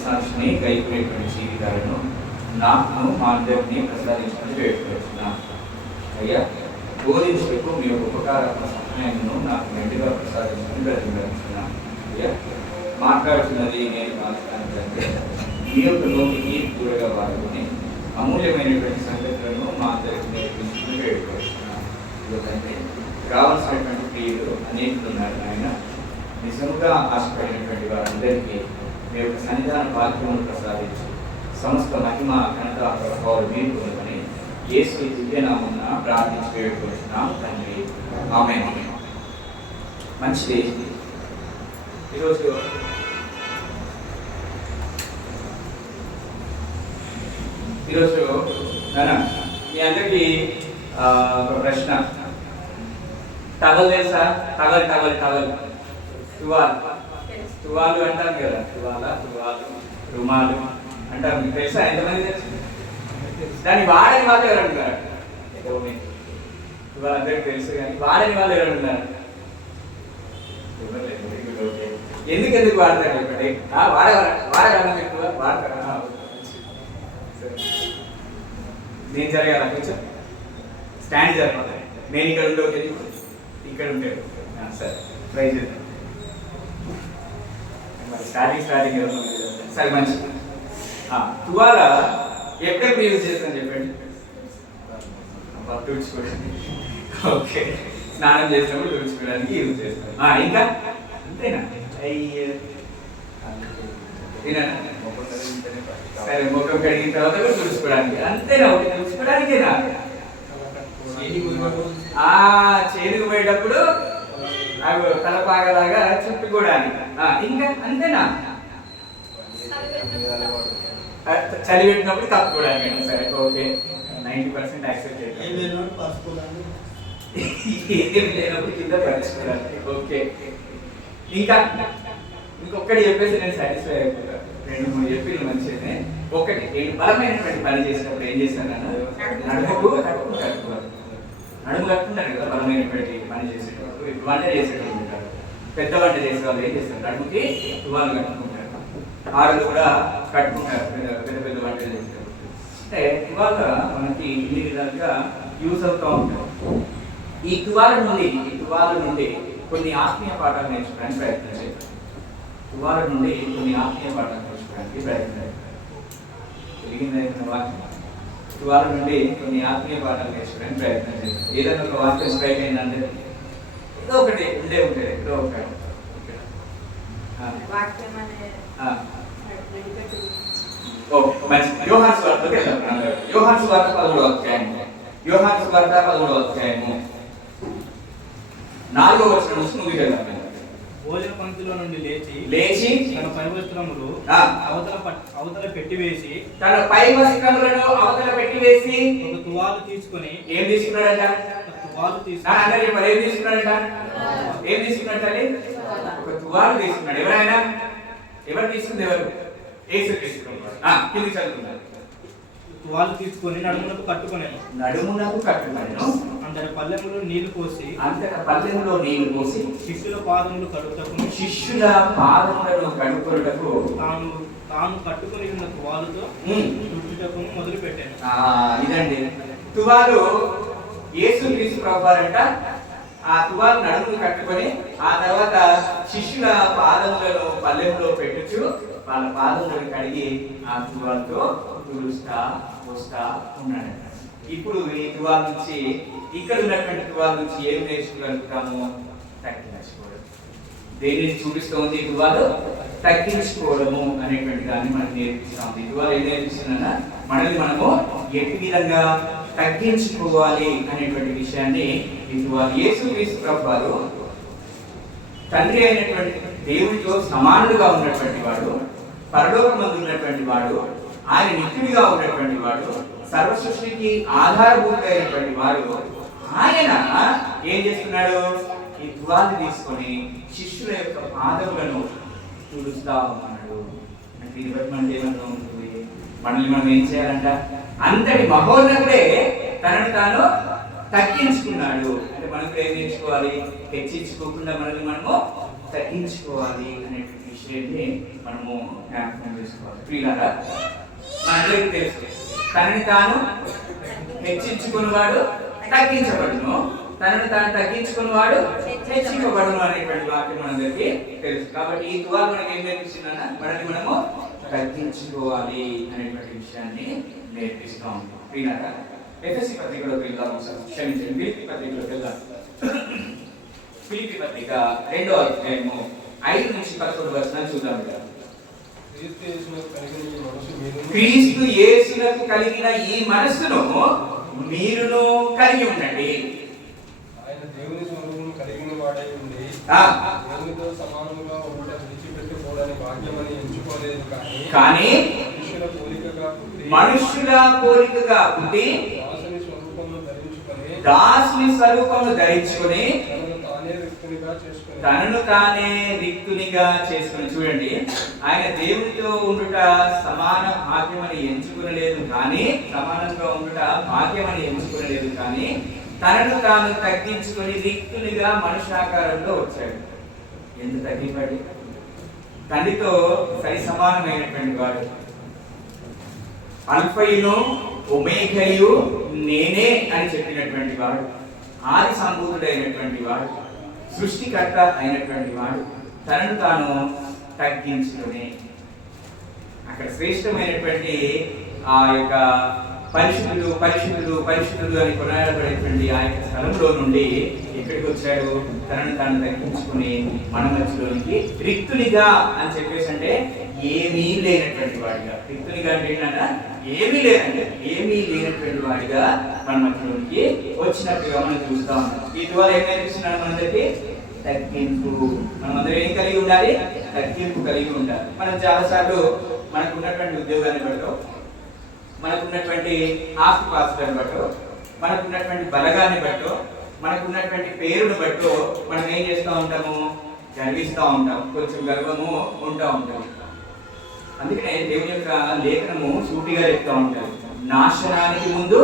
సాక్షిని గైకునేటువంటి జీవితాలను నాకు మా అందరినీ ప్రసాదించమని వేడుకొచ్చున్నాను. అయ్యా, బోధించుటకు మీ యొక్క ఉపకారాత్మ సహాయమును నాకు మెండుగా ప్రసాదించమని బ్రతిమలాడుతున్నాను. అయ్యా, మాట్లాడుతున్నది నేను మాట్లాడాలంటే మీ యొక్క నోటికి దూరంగా వాడుకొని అమూల్యమైనటువంటి సంగతులను మా అందరికీ నేర్పించుకుని వేడుకొచ్చున్నాను. ఎందుకంటే రావాల్సినటువంటి ప్రియులు అనేకులు ఉన్నారు. ఆయన నిజంగా ఆశపడినటువంటి వారందరికీ మీ యొక్క సన్నిధాన భాగ్యమును ప్రసాదించి సమస్త మహిమ ఘనత ప్రభావాలు మీరు పొందమని యేసు దివ్యనామమున ప్రార్థించి వేడుకొచ్చున్నాము తండ్రి. ఆమేన్. మంచిది. ఈరోజు మీ అందరికీ ఒక ప్రశ్న. టవల్ తెలుసా? టవల్ టవల్ టవల్ తువాలు తువాలు అంటారు కదా. తువాలు రుమాలు అంటారు. మీకు తెలుసా? ఎంతమంది తెలుసు? దాన్ని వాడని వాళ్ళు ఎవరు అంటున్నారు? తువాలు అందరికీ తెలుసు, కానీ వాడని వాళ్ళు ఎవరు అంటున్నారు? ఎందుకు వాడతారు చెప్పండి. వాడగలరా మీకు? వాడతారా? నేను జరగాల కొంచెం స్టాండ్ జరగాలి. నేను ఇక్కడ ఉండే ఇక్కడ ఉంటే సరే ట్రై చేద్దాం. మరి స్టార్టింగ్ సరే మంచి. తువాల ఎక్కడ యూజ్ చేస్తాను చెప్పండి. తుడుచుకోవడానికి. ఓకే, స్నానం చేసినప్పుడు తుడుచుకోవడానికి యూజ్ చేస్తాను. ఇంకా అంతేనా? సరే, ముఖం కడిగిన తర్వాత కూడా తుడుచుకోవడానికి. అంతేనా? ఒకటి తుడుచుకోవడానికేనా? చేనుకు పోయేటప్పుడు అవి తలపాగలాగా చుట్టుకోవడానికి. ఇంకా అంతేనా? చలి పెట్టినప్పుడు కప్పుకోవడానికి. సరే, ఓకే, 90% యాక్సెప్ట్ చేయాలి. ఏమి లేనప్పుడు కింద పరుచుకోవడానికి. ఓకే, ఇంకా ఇంకొకటి చెప్పేసి నేను సాటిస్ఫై అయిపోతాను. 2-3 చెప్పిన మంచిదే. ఒకటి, నేను బలమైనటువంటి పని చేసినప్పుడు ఏం చేశాను? నడుము కట్టుకుంటారు కదా. బలమైనటువంటి పని చేసేటప్పుడు వంట చేసేటప్పుడు ఉంటారు. పెద్ద వంట చేసే వాళ్ళు ఏం చేస్తారు? నడుముకి తువాలు కట్టుకుంటారు. ఆడలు కూడా కట్టుకుంటారు పెద్ద పెద్ద వంటలు చేసేటప్పుడు. అంటే ఇవాళ మనకి ఇన్ని విధాలుగా యూజ్ అవుతూ ఉంటాం. ఈ తువాల నుండి కొన్ని ఆత్మీయ పాఠాలు నేర్చుకోవడానికి ప్రయత్నం చేయాలి. తువాల నుండి కొన్ని ఆత్మీయ పాఠాలు నేర్చుకోవడానికి ప్రయత్నం చేయాలి. తువాల నుండి కొన్ని ఆత్మీయ పాఠాలు నేర్చుకోవడానికి ప్రయత్నం చేయాలి. ఏదైనా ఒక వాక్యం స్ట్రైక్ అయిందంటే ఏదో ఒకటి ఉండే ఉంటుంది. ఎక్కడో ఒకటి యోహాను సువార్తకి వెళ్దాం. యోహాను సువార్త 13వ అధ్యాయము 4వ వచనం నుంచి ముందుకు వెళ్దాం. భోజన పంక్తిలో నుండి లేచి తన పై వస్త్రములు అవతల పెట్టివేసి ఒక తువాలు తీసుకొని ఏం తీసుకున్నాడట? ఏం తీసుకున్నట్టు? ఒక తువాలు తీసుకున్నాడు. ఎవరు తీసుకుంది? యేసు తీసుకున్నాడు. కింది చదువుకున్నాడు. తువాలు తీసుకొని నడుమునకు కట్టుకొనేను. అంతట పల్లెములో నీళ్లు పోసి శిష్యుల పాదములను కడుక్కొనుటకు తాను కట్టుకొని ఉన్న తువాలుతో తుడుచుటకు మొదలు పెట్టాను. ఇదండి తువాలు. యేసు క్రీస్తు ప్రభువారంట ఆ తువాలు నడుమును కట్టుకొని ఆ తర్వాత శిష్యుల పాదములను పల్లెంలో పెట్టుచు వాళ్ళ పాదములను కడిగి ఆ తువాలతో తుడుస్తా వస్తా ఉన్నాడంట. ఇప్పుడు ఈ తువాల నుంచి, ఇక్కడ ఉన్నటువంటి తువాల నుంచి ఏం నేర్చుకోగలుగుతాము? తగ్గించుకోవడం. దేనిని చూపిస్తూ ఉంది? తువాలు తగ్గించుకోవడము అనేటువంటి దాన్ని మనకు నేర్పిస్తూ ఉంది. తువాలు ఏం నేర్పిస్తున్నా? మనల్ని మనము ఎట్టి విధంగా తగ్గించుకోవాలి అనేటువంటి విషయాన్ని ఈ తువాలు. యేసు క్రీస్తు ప్రభువారు తండ్రి అయినటువంటి దేవుడితో సమానుడుగా ఉన్నటువంటి వాడు, పరలోకమందు ఉన్నటువంటి వాడు, ఆయన నిత్యుడిగా ఉన్నటువంటి వాడు, సర్వ సృష్టికి ఆధారభూతమైనటువంటి వాడు. ఆయన ఏం చేస్తున్నాడు? ఈ తువాలు తీసుకొని శిష్యుల యొక్క పాదములను తుడుస్తా ఉన్నాడు. దీన్ని బట్టి మనకి ఏమన్నా ఉంటుంది? మనల్ని మనం ఏం చేయాలంట? అంతటి మహోన్నతుడే తనను తాను తగ్గించుకున్నాడు. అంటే మనం ఏం నేర్చుకోవాలి? హెచ్చించుకోకుండా మనల్ని మనము తగ్గించుకోవాలి అనేటువంటి విషయం విషయాన్ని మనము జ్ఞాపకం చేసుకోవాలి. ప్రియులారా, మనందరికీ తెలుసు, తనని తాను హెచ్చించుకున్నవాడు తగ్గించబడును, తనను తాను తగ్గించుకున్నవాడు హెచ్చించబడును అనేటువంటి వాక్యం మనందరికీ తెలుసు. కాబట్టి ఈ తువాలు మనకి ఏం నేర్పిస్తుందన్నా, మనల్ని మనము తగ్గించుకోవాలి అనేటువంటి విషయాన్ని నేర్పిస్తూ ఉంటాం. ప్రియులారా, ఎఫెసీ పత్రికలోకి వెళ్దాం ఒకసారి. క్షమించండి, ఫిలిప్పీ పత్రికలోకి వెళ్దాం. ఫిలిప్పీ పత్రిక 2వ అధ్యాయము 5 నుంచి 11 వచనాలు చూద్దాం. క్రీస్తు యేసునకు కలిగిన ఈ మనస్సును మీరును కలిగి ఉండండి. ఆయన దేవుని స్వరూపం కలిగిన వాడై ఉండి దేవునితో సమానముగా ఉండటం విడిచిపెట్టుకోవడానికి భాగ్యమని ఎంచుకోలేదు, కానీ మనుష్యుల పోలికగా పుట్టి దాసుని స్వరూపమును ధరించుకొని తనను తానే రిక్తునిగా చేసుకుని. చూడండి, ఆయన దేవునితో ఉండుట సమాన భాగ్యమని ఎంచుకునలేదు కానీ, సమానంగా ఉండుట భాగ్యమని ఎంచుకునలేదు కానీ, తనను తాను తగ్గించుకొని రిక్తునిగా మనుష్యాకారంలో వచ్చాడు. ఎందుకు తగ్గిపడి? తండ్రితో సరి సమానమైనటువంటి వాడు. అల్ఫయును ఒమేఘయు నేనే అని చెప్పినటువంటి వాడు, ఆది సంభూతుడైనటువంటి వాడు, సృష్టికర్త అయినటువంటి వాడు తనను తాను తగ్గించుకుని అక్కడ శ్రేష్టమైనటువంటి ఆ యొక్క పరిశుద్ధులు పరిశుద్ధులు పరిశుద్ధులు అని కొనాడబడేటువంటి ఆ యొక్క స్థలంలో నుండి ఎక్కడికి వచ్చాడు? తనను తాను తగ్గించుకుని మన మధ్యలోనికి రిక్తునిగా అని చెప్పేసి, అంటే ఏమీ లేనటువంటి వాడిగా. రిక్తునిగా అంటే ఏంటన్నా, ఏమీ లేదంటే ఏమీ లేనటువంటి వాడిగా మన మధ్యలోనికి వచ్చినట్టుగా మనం చూస్తా ఉన్నాం. ఈ ద్వారా ఏం నేర్పిస్తున్నాడు మనందరికీ? తగ్గింపు. మనం అందరూ ఏం కలిగి ఉండాలి? తగ్గింపు కలిగి ఉండాలి. మనం చాలాసార్లు మనకు ఉన్నటువంటి ఉద్యోగాన్ని బట్టో, మనకున్నటువంటి ఆస్తిపాస్తులను బట్టో, మనకున్నటువంటి బలగాన్ని బట్టో, మనకున్నటువంటి పేరును బట్టో మనం ఏం చేస్తూ ఉంటాము? గర్విస్తూ ఉంటాం, కొంచెం గర్వము ఉంటా ఉంటాం. అందుకనే దేవుని యొక్క లేఖనము సూటిగా చెప్తా ఉంటారు, నాశనానికి ముందు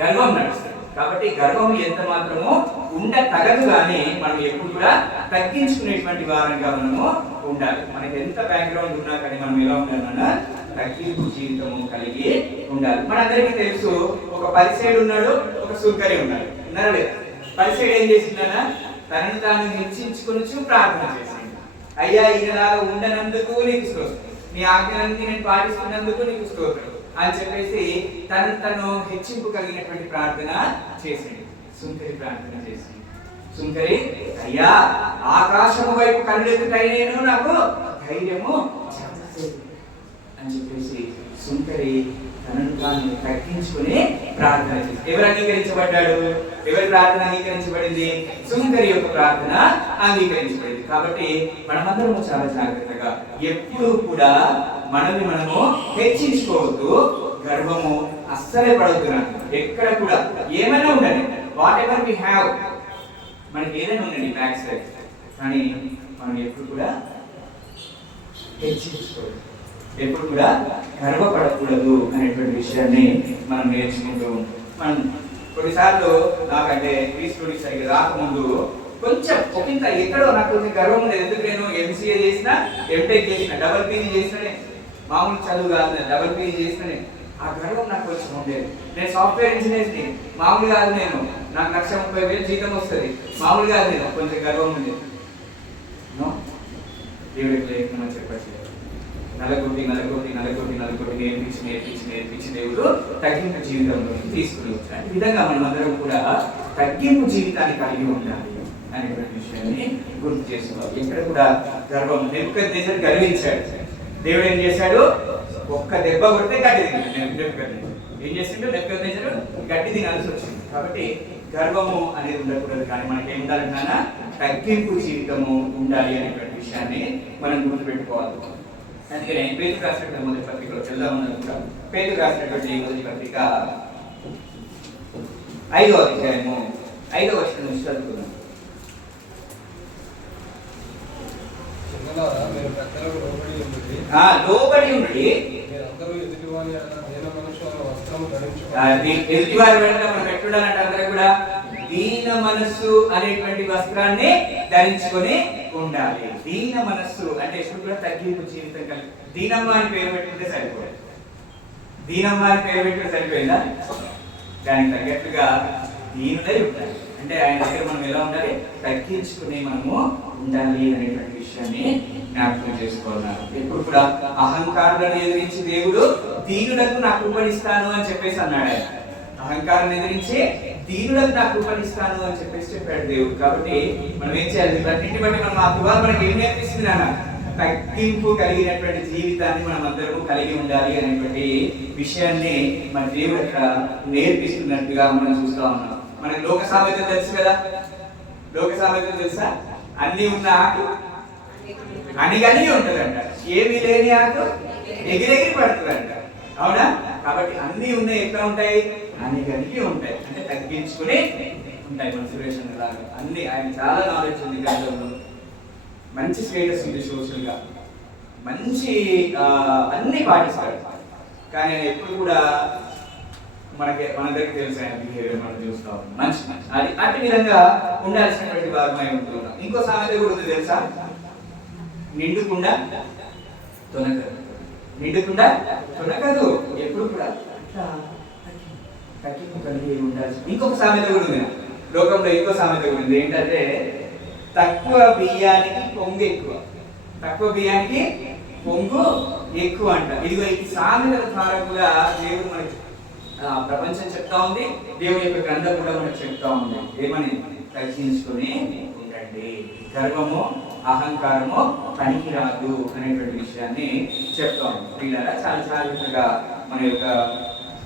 గర్వం నడుస్తుంది. కాబట్టి గర్వం ఎంత మాత్రము ఉండ తగదు, కానీ మనం ఎప్పుడు కూడా తగ్గించుకునేటువంటి వారంగా మనము ఉండాలి. మనకి ఎంత బ్యాక్గ్రౌండ్ ఉన్నా కానీ మనం ఎలా ఉండాలన్నా తగ్గింపు జీవితము కలిగి ఉండాలి. మనందరికీ తెలుసు, ఒక పరిసయుడు ఉన్నాడు, ఒక సుంకరి ఉన్నాడు. ఉన్నారా లేదా? పరిసయుడు ఏం చేసిందన్నా, తనను తాను హెచ్చించుకుని ప్రార్థన చేసింది. అయ్యా, ఈయనలాగా ఉండనందుకు నీకు స్తోత్రం, నీ ఆజ్ఞలన్నీ నేను పాటిస్తున్నందుకు నీకు స్తోత్రం అని చెప్పేసి తనను తను హెచ్చింపు కలిగినటువంటి ప్రార్థన చేసింది. సుంకరి ప్రార్థన చేసింది. సుంకరి, అయ్యా, ఆకాశము వైపు కళ్ళెత్తుటై నేను నాకు ధైర్యము అని చెప్పేసి సుంకరి తనను తాను తగ్గించుకుని ప్రార్థన చేసి. ఎవరు అంగీకరించబడ్డాడు? ఎవరి ప్రార్థన అంగీకరించబడింది? సుంకరి యొక్క ప్రార్థన అంగీకరించబడింది. కాబట్టి మనమందరము చాలా జాగ్రత్తగా ఎప్పుడు కూడా మనల్ని మనము హెచ్చించుకోవద్దు, గర్వము అస్సలే పడవద్దు. ఎక్కడ కూడా ఏమైనా ఉండండి, వాట్ ఎవర్ వి హ్యావ్, మనకి ఏదైనా ఉండండి బ్యాక్ సైడ్, కానీ మనం ఎప్పుడు కూడా హెచ్చించుకోవద్దు, ఎప్పుడు కూడా గర్వపడకూడదు అనేటువంటి విషయాన్ని మనం నేర్చుకుంటూ ఉంటాం. మనం కొన్నిసార్లు నాకంటే క్రీస్తుడి సరిగ్గా రాకముందు కొంచెం ఒకంత ఎక్కడో నాకు కొంచెం గర్వం ఉంది. ఎందుకు నేను ఎంసీఏ చేసిన, ఎంటెక్ చేసిన, డబల్ పీజీ చేసిననే, మామూలు చదువు కాదు, డబల్ పీజీ చేసిననే, ఆ గర్వం నాకు కొంచెం ఉండేది. నేను సాఫ్ట్వేర్ ఇంజనీర్ని, మామూలు కాదు నేను, నాకు 1,30,000 జీతం వస్తుంది, మామూలు కాదు నేను, కొంచెం గర్వం ఉండేది. దేవుడికి లేకుండా చెప్పచ్చు, నలగొట్టి నలగొట్టి నలగొట్టి నలగొట్టి నేర్పించి నేర్పించి నేర్పించి దేవుడు తగ్గింపు జీవితంలో తీసుకుని వచ్చాడు. ఈ విధంగా మనం అందరం కూడా తగ్గింపు జీవితాన్ని కలిగి ఉండాలి అనేటువంటి విషయాన్ని గుర్తు చేసుకోవాలి. ఎక్కడ కూడా గర్వం. నెబుకద్నెజర్ గర్వించాడు. దేవుడు ఏం చేశాడు? ఒక్క దెబ్బ కొడితే గడ్డి తిన్నాడు. ఏం చేసిండు? నెబుకద్నెజర్ గడ్డి తినాల్సి వచ్చింది. కాబట్టి గర్వము అనేది ఉండకూడదు, కానీ మనకి ఏం ఉండాలన్నా తగ్గింపు జీవితము ఉండాలి అనేటువంటి విషయాన్ని మనం గుర్తుపెట్టుకోవాలి. అందుకనే పేతురు రాసినటువంటి మొదటి పత్రికలో వెళ్దామన్నది కూడా, పేతురు రాసినటువంటి మొదటి పత్రిక 5వ అధ్యాయము 5వ వచనం నుంచి చదువుకుందాం. లోబడి ఉండి ఎదుటివారి వెంట మనం ఎట్లుండాలంటే అందరూ కూడా దీన మనస్సు అనేటువంటి వస్త్రాన్ని ధరించుకొని ఉండాలి. దీన మనస్సు అంటే ఎప్పుడు కూడా తగ్గింపు జీవితం కలిగి. దీనమ్మ అని పేరు పెట్టుకుంటే సరిపోదు. దీనమ్మ అని పేరు పెట్టుకుంటే సరిపోయిందా? దానికి తగ్గట్టుగా దీనుడై ఉండాలి. అంటే ఆయన దగ్గర మనం ఎలా ఉండాలి? తగ్గించుకుని మనము ఉండాలి అనేటువంటి విషయాన్ని జ్ఞాపకం చేసుకోవాలి. ఎప్పుడు కూడా అహంకారులను ఎదిరించి దేవుడు దీనులకు నాకు కృపణిస్తాను అని చెప్పేసి అన్నాడు. ఆయన అహంకారాన్ని ఎదిరించి దీనులకు నాకు కృపణిస్తాను అని చెప్పేసి చెప్పాడు దేవుడు. కాబట్టి మనం ఏం చేయాలి? వీటన్నింటిని బట్టి మనం ఆ తువాలు మనకి ఏం నేర్పిస్తుంది నాన్న? తగ్గింపు కలిగినటువంటి జీవితాన్ని మనం అందరము కలిగి ఉండాలి అనేటువంటి విషయాన్ని మన దేవుడు అక్కడ నేర్పిస్తున్నట్టుగా మనం చూస్తా ఉన్నాం. మనకి లోక సామెత తెలుసు కదా? లోక సామెత తెలుసా? అన్ని ఉన్న ఆకు అనిగని ఉంటదంట, ఏమీ లేని ఆకు ఎగిరెగిరి పడుతుందంట. అవునా? కాబట్టి అన్ని ఉన్నాయి ఎట్లా ఉంటాయి? అనిగని ఉంటాయి, అంటే తగ్గించుకుని ఉంటాయి. మన సురేషన్ లాగా అన్ని ఆయన చాలా నాలెడ్జ్ ఉంది గ్రంథంలో, మంచి స్టేటస్ ఉంది సోషల్ గా, మంచి అన్ని పాటిస్తాడు. కానీ ఆయన ఎప్పుడు కూడా మన దగ్గర తెలుసు ఆయన బిహేవియర్ మనం చూస్తాం. మంచి అది అట్టి విధంగా ఉండాల్సినటువంటి వారమై ఉంటున్నాం. ఇంకో సామెత కూడా ఉంది తెలుసా? నిండుకుండా తొనకదు. నిండుకుండా తొనకదు. ఎప్పుడు కూడా తగ్గింపు కలిగి ఉండాల్సి. ఇంకొక సామెత కూడా ఉంది లోకంలో. ఇంకో సామెత కూడా ఉంది. ఏంటంటే తక్కువ బియ్యానికి పొంగు ఎక్కువ. తక్కువ బియ్యానికి పొంగు ఎక్కువ అంట. ఇదిగో ఈ సామెతల ద్వారా కూడా దేవుడు మనకి ప్రపంచం చెప్తా ఉంది, దేవుని యొక్క గ్రంథం కూడా మనకు చెప్తా ఉంది. ఏమని? తగ్గించుకుని ఉండండి, గర్వము అహంకారము పనికిరాదు అనేటువంటి విషయాన్ని చెప్తా ఉంది. వీళ్ళరా చాలా జాగ్రత్తగా మన యొక్క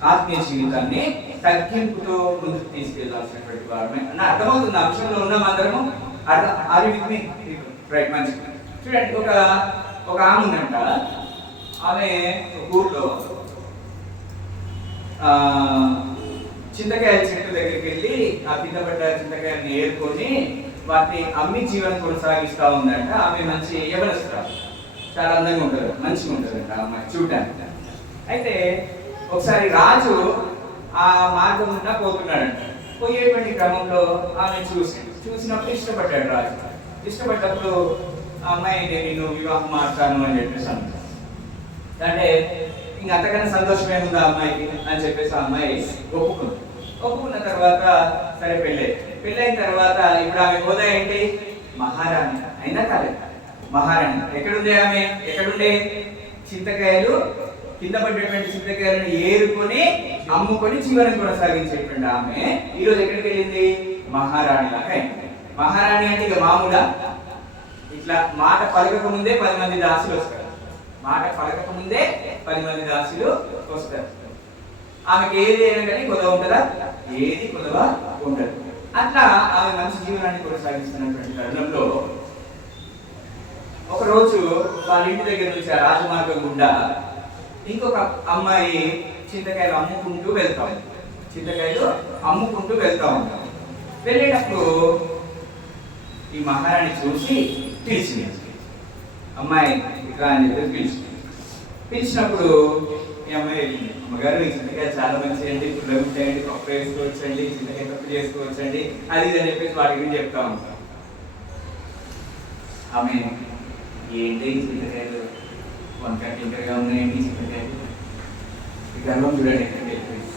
ఆత్మీయ జీవితాన్ని తగ్గింపుతో ముందుకు తీసుకెళ్లాల్సినటువంటి వారమే. అర్థమవుతుంది ఆ విషయంలో ఉన్నాం అందరము. రైట్, మంచి. చూడండి, ఒక ఆమె ఉందంట. ఆమె ఊర్లో చింతకాయల చెట్టు దగ్గరికి వెళ్ళి ఆ కింద పడ్డ చింతకాయల్ని ఏరుకొని వాటిని అమ్మి జీవనం కొనసాగిస్తూ ఉందంట. ఆమె మంచి యవనస్తురాలు, చాలా అందంగా ఉంటుంది, మంచిగా ఉంటుందంట అమ్మాయి చూడటానికి. అయితే ఒకసారి రాజు ఆ మార్గం గుండా పోతున్నాడంట. పోయేటువంటి క్రమంలో ఆమె చూసినప్పుడు ఇష్టపడ్డాడు రాజు. ఇష్టపడ్డప్పుడు ఆ అమ్మాయి నిన్ను వివాహం మాట్లాడతాను అని చెప్పేసి అన్నాడు. అంటే ఇంక అంతకన్నా సంతోషం ఏముంది ఆ అమ్మాయికి అని చెప్పేసి ఆ అమ్మాయి ఒప్పుకుంది. ఒప్పుకున్న తర్వాత సరే పెళ్ళైన తర్వాత ఇప్పుడు ఆమె హోదా ఏంటి? మహారాణి అయినా కాలేదు, మహారాణి. ఎక్కడుండే ఆమె? ఎక్కడుండే? చింతకాయలు కింద పడ్డటువంటి చింతకాయలను ఏరుకొని అమ్ముకొని జీవనం కొనసాగించేటువంటి ఆమె ఈరోజు ఎక్కడికి వెళ్ళింది? మహారాణి లాగా అయింది. మహారాణి అంటే ఇక మామూలా? ఇట్లా మాట పలకక ముందే 10 మంది దాసులు వస్తారు. మాట పలకక ముందే 10 మంది దాసులు వస్తారు. ఆమెకి ఏది అయినా కానీ కొదవ ఉంటుందా? ఏది కొదవ ఉండదు. అట్లా ఆమె మంచి జీవనాన్ని కొనసాగిస్తున్నటువంటి తరుణంలో ఒకరోజు వాళ్ళ ఇంటి దగ్గర నుంచి ఆ రాజమార్గం గుండా ఇంకొక అమ్మాయి చింతకాయలు అమ్ముకుంటూ వెళ్తాం. వెళ్ళేటప్పుడు ఈ మహారాణి చూసి పిలిచింది. అమ్మాయి ఇక్కడ అని చెప్పి పిలిచినప్పుడు ఈ అమ్మాయి వెళ్ళింది. అమ్మగారు ఈ చింతకాయ చాలా మంచిదండి, పుల్లగా ఉంటాయండి, పప్పు వేసుకోవచ్చండి, చింతకాయ పప్పు చేసుకోవచ్చండి, అది ఇది అని చెప్పేసి వాటి గురించి చెప్తా ఉంటాం. ఆమె ఏంటి చింతకాయలు వంకాయ టింకరగా ఉన్నాయండి, చింతకాయలు గర్వం చూడండి ఎక్కడికి వెళ్ళిపోయింది.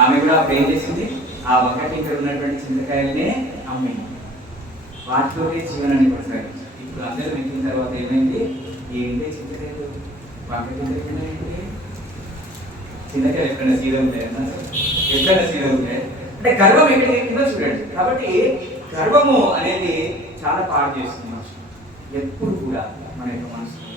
ఆమె కూడా అప్పుడు ఏం చేసింది? ఆ వంకాయ టింకర ఉన్నటువంటి చింతకాయలనే అమ్మింది, వాటితోనే జీవనాన్ని కొనసాగింది. ఇప్పుడు అందరూ ఎక్కిన తర్వాత ఏమైంది? ఏంటి చింతకాయలు వంకాయ టింకర ఏంటి? చింతకాయలు ఎక్కడైనా సీద ఉంటాయన్నా? ఎక్కడైనా సీద ఉంటాయి అంటే గర్వం ఎక్కడికి ఎక్కిందో చూడండి. కాబట్టి గర్వము అనేది చాలా పాడు చేస్తుంది మనిషి. ఎప్పుడు కూడా మన యొక్క మనసులో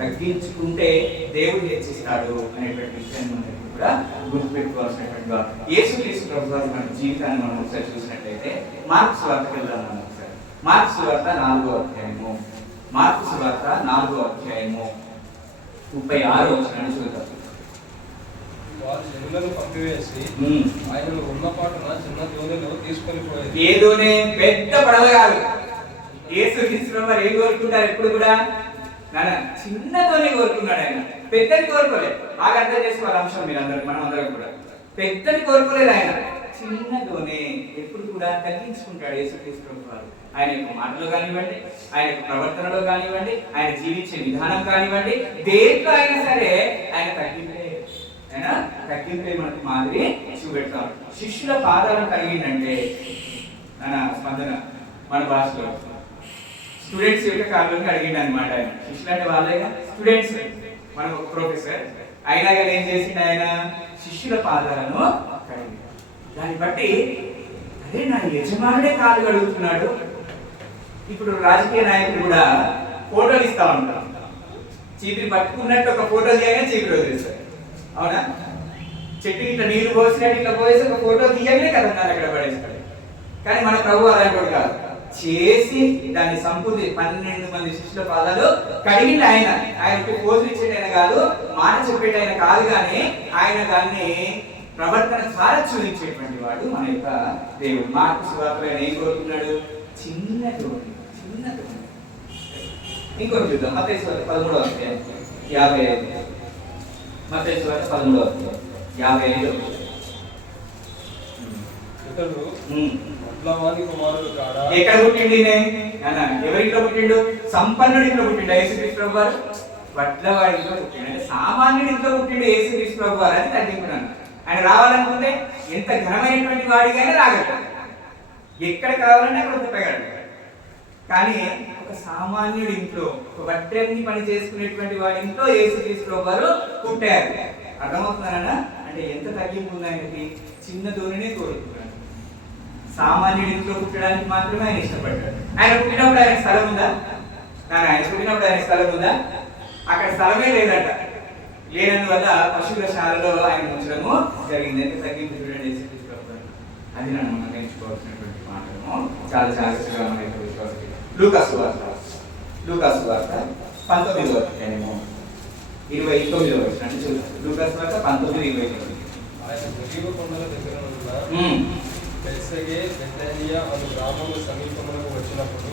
తగ్గించుకుంటే దేవుడు హెచ్చిస్తాడు అనేటువంటి విషయాన్ని మనం ఎప్పుడు కూడా గుర్తుపెట్టుకోవాల్సినటువంటి వారు. యేసుక్రీస్తు ప్రభువారి మన జీవితాన్ని మనం ఒకసారి చూసినట్లయితే మార్కు సువార్తకి వెళ్దాం. మనం ఒకసారి మార్కు సువార్త 4వ అధ్యాయము, మార్కు సువార్త 4వ అధ్యాయము 36వ వచనాన్ని చూద్దాం. వారు జనులను పంపివేసి ఆయనను ఉన్న పాటున చిన్న దోణిలో తీసుకొని పోయారు. ఏ దోణి? పెద్ద పడవ కాదు. యేసుక్రీస్తు ప్రభువారు ఏం కోరుకుంటారు? ఎప్పుడు కూడా చిన్నతోనే కోరుకున్నాడు ఆయన, పెద్దని కోరుకోలేదు. బాగా అర్థం చేసుకోవాలి అంశం మీరు అందరూ, మనం అందరం కూడా. పెద్దని కోరుకోలేదు ఆయన, చిన్నదోనే ఎప్పుడు కూడా తగ్గించుకుంటాడు యేసుక్రీస్తు ప్రభువారు. ఆయన యొక్క మాటలో కానివ్వండి, ఆయన యొక్క ప్రవర్తనలో కానివ్వండి, ఆయన జీవించే విధానం కానివ్వండి, దేంట్లో అయినా సరే ఆయన తగ్గింపే మనకు మాదిరి చూపెడతాడు. శిష్యుల పాదాలను కలిగిందంటే మన స్పందన మన భాషలో స్టూడెంట్స్ యొక్క కాళ్ళని అడిగింది అనమాట. ఆయన శిష్యులు అంటే వాళ్ళేగా స్టూడెంట్స్, మనం ఒక ప్రొఫెసర్ అయినా కానీ ఏం చేసిండు ఆయన? శిష్యుల పాదాలను కడిగి. దాన్ని బట్టి అరే నా యజమానుడే కాళ్ళు కడుగుతున్నాడు. ఇప్పుడు రాజకీయ నాయకులు కూడా ఫోటోలు ఇస్తా ఉంటారు. చీపిరి పట్టుకున్నట్టు ఒక ఫోటో తీయగానే చీపిరి వదిలేస్తారు, అవునా? చెట్టుకి ఇట్లా నీళ్లు పోసినట్టు ఇట్లా పోసి ఒక ఫోటో తీయగానే కదా అక్కడ పడేస్తాడు. కానీ మన ప్రభు అలాంటి కాదు, చేసి దాన్ని సంపూర్తి 12 మంది శిష్యుల పాదాలు కడిగింది ఆయన. ఆయనకు పోజులు ఇచ్చేటైనా కాదు, మాట చెప్పేటైనా కాదు, కానీ ఆయన దాన్ని ప్రవర్తన ద్వారా చూపించేటువంటి వాడు మన యొక్క దేవుడు. మార్కు సువార్తలో ఆయన ఏం కోరుకున్నాడు? చిన్న తోడు. ఇంకొకటి చూద్దాం. మత్తయి సువార్త 13వ అధ్యాయం 55. మత్తయి సువార్త 13వ అధ్యాయం 55. ఇతడు వడ్లవాని కుమారుడు కాడా? ఎక్కడ పుట్టిండు అన్న? ఎవరింట్లో పుట్టిండు? సంపన్నుడి ఇంట్లో పుట్టిండు యేసుక్రీస్తు ప్రభువారు. వడ్లవాడి ఇంట్లో పుట్టిండు అంటే సామాన్యుడి ఇంట్లో పుట్టిండు యేసుక్రీస్తు ప్రభువారు అని తగ్గింపున్నాను. ఆయన రావాలనుకుంటే ఎంత ఘనమైనటువంటి వాడికైనా రాగలడు, ఎక్కడ కావాలంటే అక్కడ పుట్టగలడు. కానీ ఒక సామాన్యుడి ఇంట్లో, ఒక వడ్డెన్ని పని చేసుకునేటువంటి వాడి ఇంట్లో యేసుక్రీస్తు ప్రభువారు పుట్టారు. అర్థమవుతున్నారన్నా? అంటే ఎంత తగ్గింపు ఉంది ఆయనకి? చిన్న ధోనినే కోరుకున్నాడు. సామాన్యుడి ఇంట్లో పుట్టడానికి మాత్రమే ఆయన ఇష్టపడ్డాడు. ఆయన పుట్టినప్పుడు ఆయన స్థలం ఉందా? ఆయన పుట్టినప్పుడు ఆయన స్థలం ఉందా? అక్కడ స్థలమే లేదంట. లేనందువల్ల పశువుల శాలలో ఆయన ఉంచడము జరిగింది. అంటే తగ్గింపు చూడండి. అది నన్ను మనం నేర్చుకోవాల్సినటువంటి మాటము. చాలా జాగ్రత్తగా మనం తెలుసుకోవాలి. లూకాసు వార్త 19వ అధ్యాయము 29వ వచనం చూద్దాం. లూకాసు వార్త 19:29. ఆయన ఒలీవ కొండల దగ్గర ఉన్న బెత్సగే బెతనియా అను గ్రామము సమీపమునకు వచ్చినప్పుడు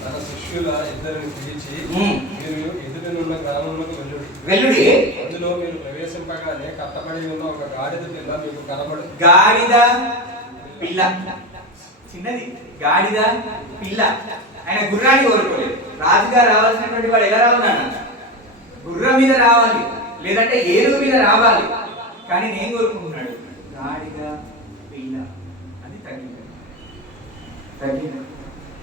తన శిష్యుల ఇద్దరిని పిలిచి, మీరు ఎదురునున్న గ్రామములకు వెళ్ళుడి. అందులో మీరు ప్రవేశింపగానే కట్టబడి ఉన్న ఒక గాడిద పిల్ల మీకు కనబడు. గాడిద పిల్ల, చిన్నది గాడిద పిల్ల. ఆయన గుర్రాన్ని కోరుకోలేదు. రాజుగా రావాల్సినటువంటి వాడు ఎలా రావాలన్నా? గుర్రం మీద రావాలి, లేదంటే ఏనుగు మీద రావాలి. కానీ నేను కోరుకుంటున్నాడు గాడిద పిల్ల. అది తగ్గింది.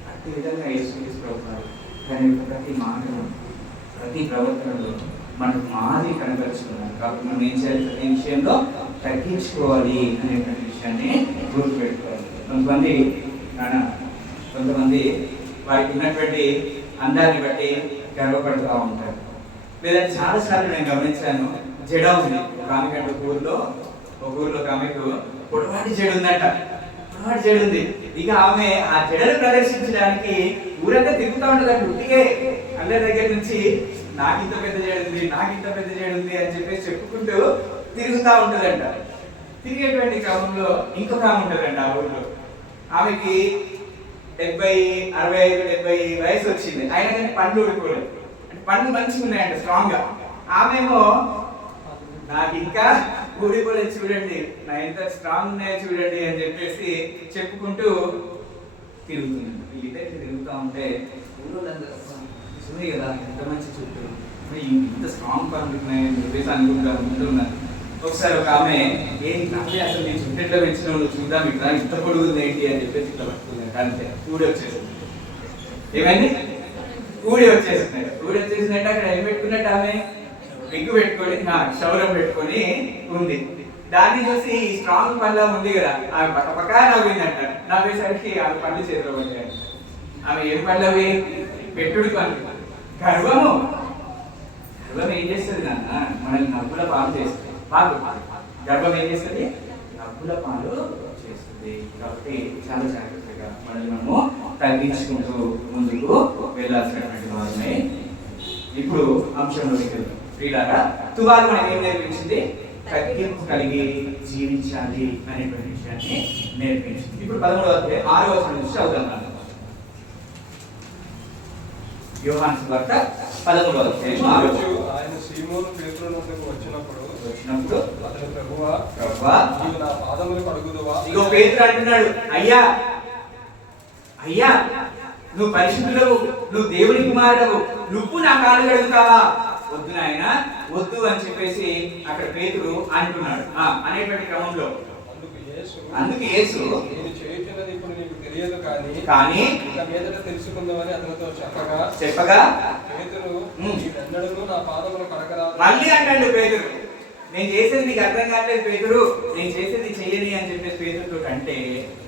అట్టి విధంగా యేసుక్రీస్తు ప్రభువారు తన యొక్క ప్రతి మాటలో, ప్రతి ప్రవర్తనలో మనకు మాది కనపరుచుకున్నారు. కాబట్టి మనం ఏం చేయాలి? ప్రతి విషయంలో తగ్గించుకోవాలి అనేటువంటి విషయాన్ని గుర్తుపెట్టుకోవాలి. కొంతమంది వారికి ఉన్నటువంటి అందాన్ని బట్టి గర్వపడుతూ ఉంటారు. లేదంటే చాలాసార్లు నేను గమనించాను, జడ ఉంది ఒక ఆమెకంటే ఒక ఊర్లో ఒక ఆమెకు పొడవాటి జడ ఉందంట. పొడవాటి జడ ఉంది. ఇక ఆమె ఆ జడను ప్రదర్శించడానికి ఊరంతా తిరుగుతూ ఉంటుందంట. ఉట్టిగే అందరి దగ్గర నుంచి నాకింత పెద్ద జడ ఉంది అని చెప్పేసి చెప్పుకుంటూ తిరుగుతూ ఉంటుందంట. తిరిగేటువంటి క్రమంలో ఇంకొక ఆమె ఉంటుందంట ఆ ఊర్లో. ఆమెకి 70, 65, 70 వయసు వచ్చింది. అయినా కానీ పండ్లు ఊడిపోలేదు. అంటే పండ్లు మంచిగా ఉన్నాయంట, స్ట్రాంగ్ గా. ఆమెమో నాకు ఇంకా ఊడిపోలేదు చూడండి, నా ఎంత స్ట్రాంగ్ ఉన్నాయో చూడండి అని చెప్పేసి చెప్పుకుంటూ తిరుగుతుంది. వీళ్ళిద్దరికి తిరుగుతూ ఉంటే ఊళ్ళోళ్ళందరూ చూడే కదా ఎంత మంచి చుట్టూ, ఇంత స్ట్రాంగ్ పండ్లు ఉన్నాయని చెప్పేసి అనుకుంటారు ముందున్నారు. ఒకసారి ఒక ఆమె అసలు నేను చుట్టెట్లో పెంచిన నువ్వు చూద్దాం ఇట్లా ఇంత పొడుగుంది ఏంటి అని చెప్పేసి ఇట్లా పట్టుకుంది. అంతే ఊడి వచ్చేసింది. ఏమైంది? ఊడి వచ్చేసినట్టు అక్కడ ఏం పెట్టుకున్నట్టు ఆమె విగ్గు పెట్టుకొని క్షౌరం పెట్టుకొని ఉంది. దాన్ని చూసి ఈ స్ట్రాంగ్ పళ్ళ ఉంది కదా, ఆమె పక్క నవ్విందంట. నవ్వేసరికి ఆమె పళ్ళు చేతిలో పడ్డాయి. ఆమె ఏం పళ్ళవి? పెట్టుడు పళ్ళు. గర్వం ఏం చేస్తుంది నాన్న? మనల్ని నవ్వుల పాలు చేస్తుంది. గర్వం ఏం చేస్తుంది? నవ్వుల పాలు చేస్తుంది. కాబట్టి చాలా జాగ్రత్తగా మనల్ని మనము తగ్గించుకుంటూ ముందుకు వెళ్ళాల్సినటువంటి వారమే. ఇప్పుడు అంశంలోకి వెళ్దాం. ప్రియులారా, తువాలు మనకి ఏం నేర్పించింది? తగ్గింపు కలిగి జీవించాలి అనేటువంటి విషయాన్ని నేర్పించింది. ఇప్పుడు 13వ అధ్యాయం 6వ వచనం నుంచి చదువుతాం. యోహాను సువార్త 13వ అధ్యాయం 6వ వచనం. ఆయన సీమోను పేతురు వద్దకు వచ్చినప్పుడు అతడు ప్రభువా నీవు నా పాదములు కడుగుదువా? ఇగో పేతురు అంటున్నాడు, అయ్యా అయ్యా నువ్వు పరిశుద్ధుడవు, నువ్వు దేవుని కుమారుడవు, నువ్వు నా కాళ్ళు కడుగుతావా? వద్దు నాయన వద్దు అని చెప్పేసి అక్కడ పేతురు అంటున్నాడు. అనేటువంటి క్రమంలో అందుకు యేసు నేను చేయుచున్నది ఇప్పుడు నీకు తెలియదు కానీ ఇక మీదట తెలుసుకుందామని అతనితో చెప్పగా పేతురు నీవెన్నడూ నా పాదములు కడగరాదు. మళ్ళీ అంటాడు పేతురు, నేను చేసేది నీకు అర్థం కావట్లేదు పేతురు, నేను చేసేది చెయ్యని అని చెప్పేసి పేతురుతో అంటే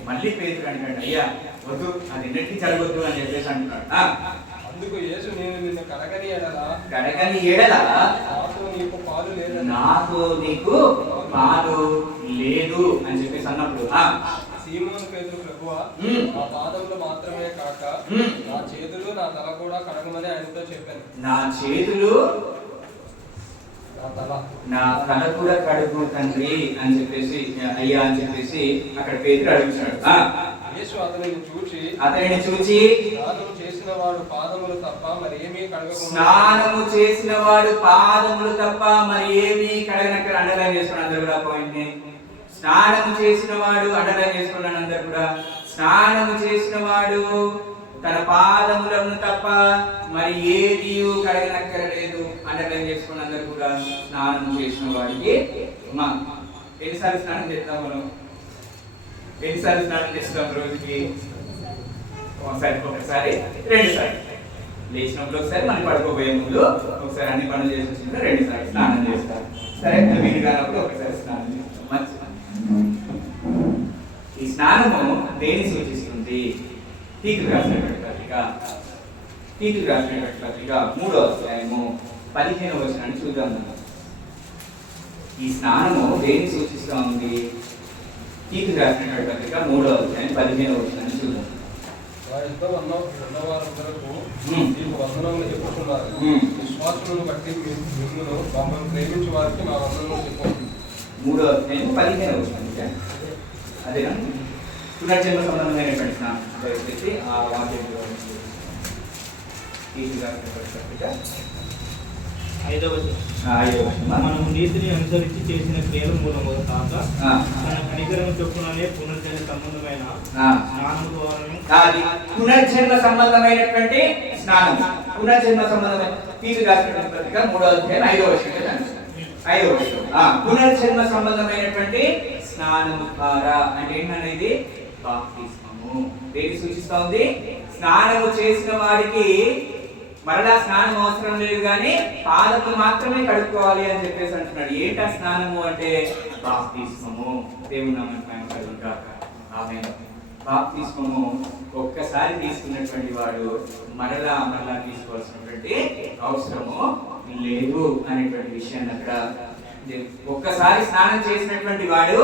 మళ్ళీ పేతురు అంటాడు, అయ్యా వద్దు, అది ఎన్నటికీ జరగొద్దు అని చెప్పేసి అంటున్నాడు. అందుకు యేసు నేను నిన్ను కడగని ఎడల నాకు నీకు పాలు లేదు అని చెప్పేసి అన్నప్పుడు సీమోను పేతురు, ప్రభువా నా పాదములు మాత్రమే కాక నా చేతులు నా తల కూడా కడగమని ఆయనతో చెప్పాను. నా చేతులు నా తల కూడా కడుగు తండ్రి అని చెప్పేసి అయ్యా అని చెప్పేసి అక్కడ పేతురు అడుగుతున్నాడు. యేసు అతనిని చూచి స్నానము చేసిన వాడు పాదములు తప్ప మరి ఏమీ కడగనక్కడ అండర్లైన్ చేసుకున్నాను అందరు కూడా పాయింట్ ని. స్నానము చేసిన వాడు అండర్లైన్ చేసుకున్నాను అందరు కూడా. స్నానము చేసిన వాడు తన పాదములను తప్ప మరి ఏది కడగనక్కరలేదు అండర్లైన్ చేసుకున్న అందరు కూడా. స్నానం చేసిన వాడికి ఎన్నిసార్లు స్నానం చేస్తాం మనం? ఎన్నిసార్లు స్నానం చేస్తాం రోజుకి? ఒకసారి 2 సార్లు. లేచినప్పుడు ఒకసారి, మనం పడుకోబోయే ముందు ఒకసారి, అన్ని పనులు చేసి వచ్చిన 2 సార్లు స్నానం చేస్తారు. సరే, వీలు కానప్పుడు ఒకసారి స్నానం చేస్తాం. మంచిది. ఈ స్నానము దేని సూచిస్తుంది? తీతుకు రాసినటువంటి పత్రిక 3వ అధ్యాయము 15వ వచనాన్ని చూద్దాం. ఈ స్నానము దేని సూచిస్తూ ఉంది? తీతుకు రాసినటువంటి పత్రిక 3వ అధ్యాయం 15వ వచనాన్ని చూద్దాం. విశ్వాసమును బట్టి మిమ్మును మమ్మల్ని ప్రేమించే వారికి మా వందనములు చెప్పండి. 3వ అధ్యాయం 15వ వచనం. అదేనా? పునర్జన్మ సంబంధమైనటువంటి స్నానం దయచేసి ఆ వాక్యంలో మనము నీతిని అనుసరించి చేసిన క్రియల మూలముగా కాక మన కనికరము చొప్పుననే పునర్జన్మ సంబంధమైన స్నానం ద్వారా పునర్జన్మ సంబంధమైనటువంటి స్నానం. పునర్జన్మ సంబంధమైన తీర్పు రాసినటువంటి పత్రిక 3వ అధ్యాయం 5వ వచనం. పునర్జన్మ సంబంధమైనటువంటి స్నానం ద్వారా అంటే ఏంటనేది బాప్తిస్మము. దేని సూచిస్తా ఉంది? స్నానము చేసిన వాడికి మరలా స్నానం అవసరం లేదు, కానీ పాదములు మాత్రమే కడుక్కోవాలి అని చెప్పేసి అంటున్నాడు. ఏంటా స్నానము అంటే బాప్తిస్మము. దేవుని నామమున మహిమ కలుగును గాక. ఆమేన్. బాప్తిస్మము ఒక్కసారి తీసుకున్నటువంటి వాడు మరలా తీసుకోవాల్సినటువంటి అవసరము లేదు అనేటువంటి విషయాన్ని అక్కడ. ఒక్కసారి స్నానం చేసినటువంటి వాడు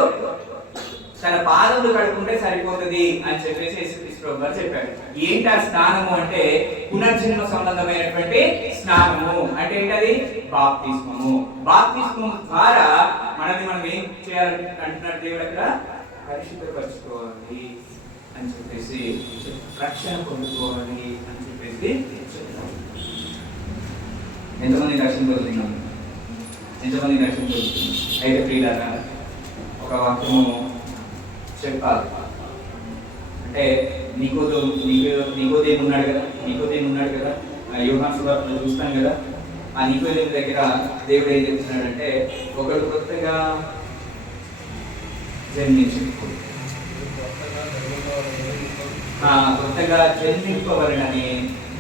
తన పాదములు కడుక్కుంటే సరిపోతుంది అని చెప్పేసి యేసుక్రీస్తు ప్రభువు గారు చెప్పారు. ఏంటా స్నానము అంటే పునర్జన్మ సంబంధమైనటువంటి స్నానము. అంటే ఏంటది? బాప్తిస్మము. బాప్తిస్మము ద్వారా మనం ఏం చేయాలని అంటున్నాడు దేవుడు అక్కడ? పరిశుద్ధపరచుకోవాలి అని చెప్పేసి, రక్షణ పొందుకోవాలి అని చెప్పేసి చెప్తారు. ఎంతమంది రక్షణ పొందుతున్నాము? అయితే ప్రియులారా, ఒక వాక్యము చెప్పాలి. అంటే నీకోదేము ఉన్నాడు కదా, యోహాను సువార్తలో చూస్తాం కదా. ఆ నీకోదేము దగ్గర దేవుడు ఏం చెప్తున్నాడంటే, ఒకడు కొత్తగా జన్మింపవలనని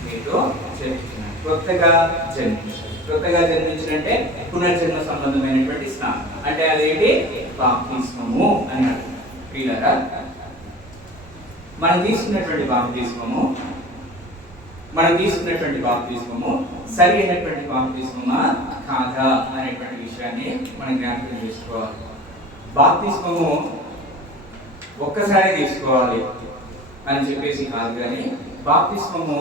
మీతో చెప్తున్నాను. కొత్తగా జన్మించినంటే పునర్జన్మ సంబంధమైనటువంటి స్నానం. అంటే అదేంటి? బాప్తిస్మము అని అంటున్నారు. ప్రియులారా, మనం తీసుకున్నటువంటి బాప్తిస్మము సరి అయినటువంటి బాప్తిస్మమా కాదా అనేటువంటి విషయాన్ని మనం జ్ఞాపకం చేసుకోవాలి. బాప్తిస్మము ఒక్కసారి తీసుకోవాలి అని చెప్పేసి కాదు, కానీ బాప్తిస్మము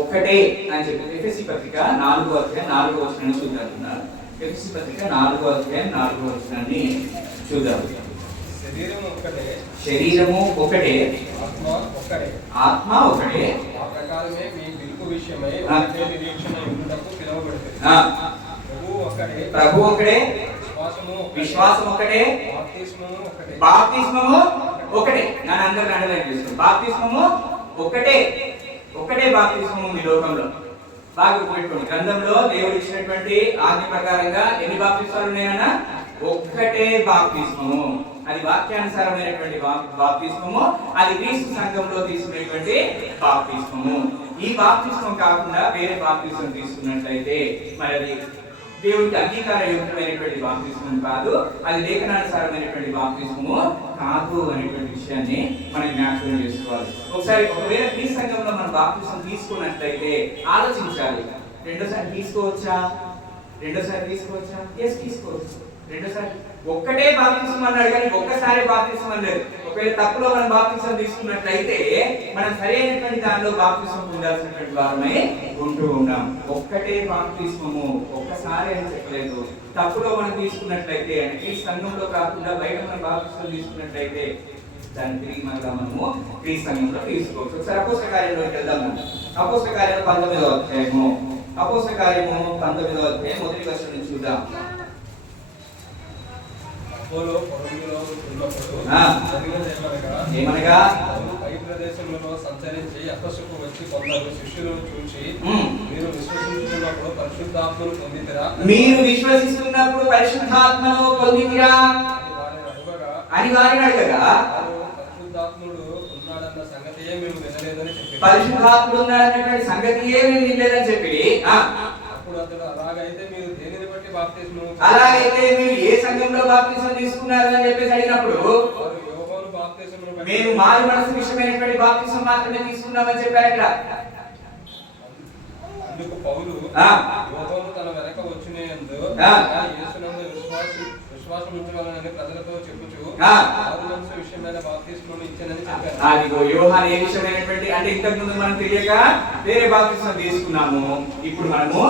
ఒక్కటే అని చెప్పేసి ఎఫెసీ పత్రిక 4వ అధ్యాయం 4వ వచనాన్ని చూద్దాం. ఎఫెసీ పత్రిక 4వ అధ్యాయం 4వ వచనాన్ని చూద్దాం. శరీరము ఒకటే, ఆత్మ ఒకటే, ఆ ప్రకారమే మీ పిలుపు విషయమై నిరీక్షణ ఉండుటకు పిలువబడుతుంది. ప్రభు ఒకటే, విశ్వాసం ఒకటే, బాప్తిస్మము ఒకటే. నన్ను అందరిని అండర్లైన్ చేస్తాను. బాప్తిస్మము ఒకటే బాప్తిస్మం ఈ లోకంలో. బాగా గుర్తుపెట్టుకోండి. గ్రంథంలో దేవుడు ఇచ్చినటువంటి ఆజ్ఞ ప్రకారంగా ఎన్ని బాప్తిస్మాలు ఉన్నాయన్నా? ఒక్కటే బాప్తిస్మము. అది వాక్యానుసారమైనటువంటి బాప్తిస్మము. అది క్రీస్తు సంఘంలో తీసుకునేటువంటి బాప్తిస్మము. ఈ బాప్తిస్మం కాకుండా వేరే బాప్తిస్మం తీసుకున్నట్లయితే మరి అది దేవుడికి అంగీకారయుక్తమైనటువంటి బాప్తిస్మం కాదు, అది లేఖనానుసారమైనటువంటి బాప్తిస్మము కాదు అనేటువంటి విషయాన్ని మనం జ్ఞాపకం చేసుకోవాలి. ఒకవేళ క్రీస్తు సంఘంలో మనం బాప్తిస్మం తీసుకున్నట్లయితే ఆలోచించాలి. రెండోసారి తీసుకోవచ్చా? ఎస్, తీసుకోవచ్చు. రెండోసారి ఒక్కటే బాప్తిస్మం అన్నాడు కానీ ఒక్కసారి బాప్తిస్మం అన్నారు. ఒకవేళ తప్పులో మనం బాప్తిస్మం తీసుకున్నట్లయితే మనం సరైనటువంటి దానిలో బాప్తిస్మం పొందాల్సినటువంటి వారమై ఉంటూ ఉన్నాం. ఒక్కటే బాప్తిస్మము, ఒక్కసారి అని చెప్పలేదు. తప్పులో మనం తీసుకున్నట్లయితే అంటే ఈ సంఘంలో కాకుండా బయట మనం బాప్తిస్మం తీసుకున్నట్లయితే దాన్ని తిరిగి మనము ఈ సంఘంలో తీసుకోవచ్చు. ఒకసారి అపోస్తల కార్యంలోకి వెళ్దాము. అపోస్తల కార్యం 19వ అధ్యాయము. అపోస్తల కార్యము 19వ అధ్యాయం మొదటి వచనం నుంచి చూద్దాం. ఏమనగా పై ప్రదేశంలో సంచరించి ఎఫెసుకు వచ్చి కొందరు శిష్యులను చూసి మీరు విశ్వసిస్తున్నప్పుడు పరిశుద్ధాత్మను పొందితిరా అని వారిని అడగగా పరిశుద్ధాత్ముడు ఉన్నాడన్న సంగతియే మేము వినలేదని చెప్పి పరిశుద్ధాత్ముడు ఉన్నాడన్నటువంటి సంగతియే మేము వినలేదని చెప్పి అప్పుడు అతడు అలాగైతే మీరు దేనిని బట్టి బాప్తిస్మం అలాగైతే మీరు ఏ సంఘంలో బాప్తిస్మం తీసుకున్నారు అని చెప్పేసి అడిగినప్పుడు మేము మారు మనసు విషయమైనటువంటి బాప్తిస్మం మాత్రమే తీసుకున్నామని చెప్పారు. ఇక్కడ అందుకు పౌలు యోహాను తన వెనక వచ్చినందు యేసునందు విశ్వాసం ఉంచగలనని ప్రజలతో చెప్పుచు మారు మనసు విషయమైన బాప్తిస్మం ఇచ్చానని చెప్పారు. అదిగో యోహాను ఏ విషయమైనటువంటి అంటే ఇంతకు ముందు మనం తెలియక వేరే బాప్తిస్మం తీసుకున్నాము. ఇప్పుడు మనము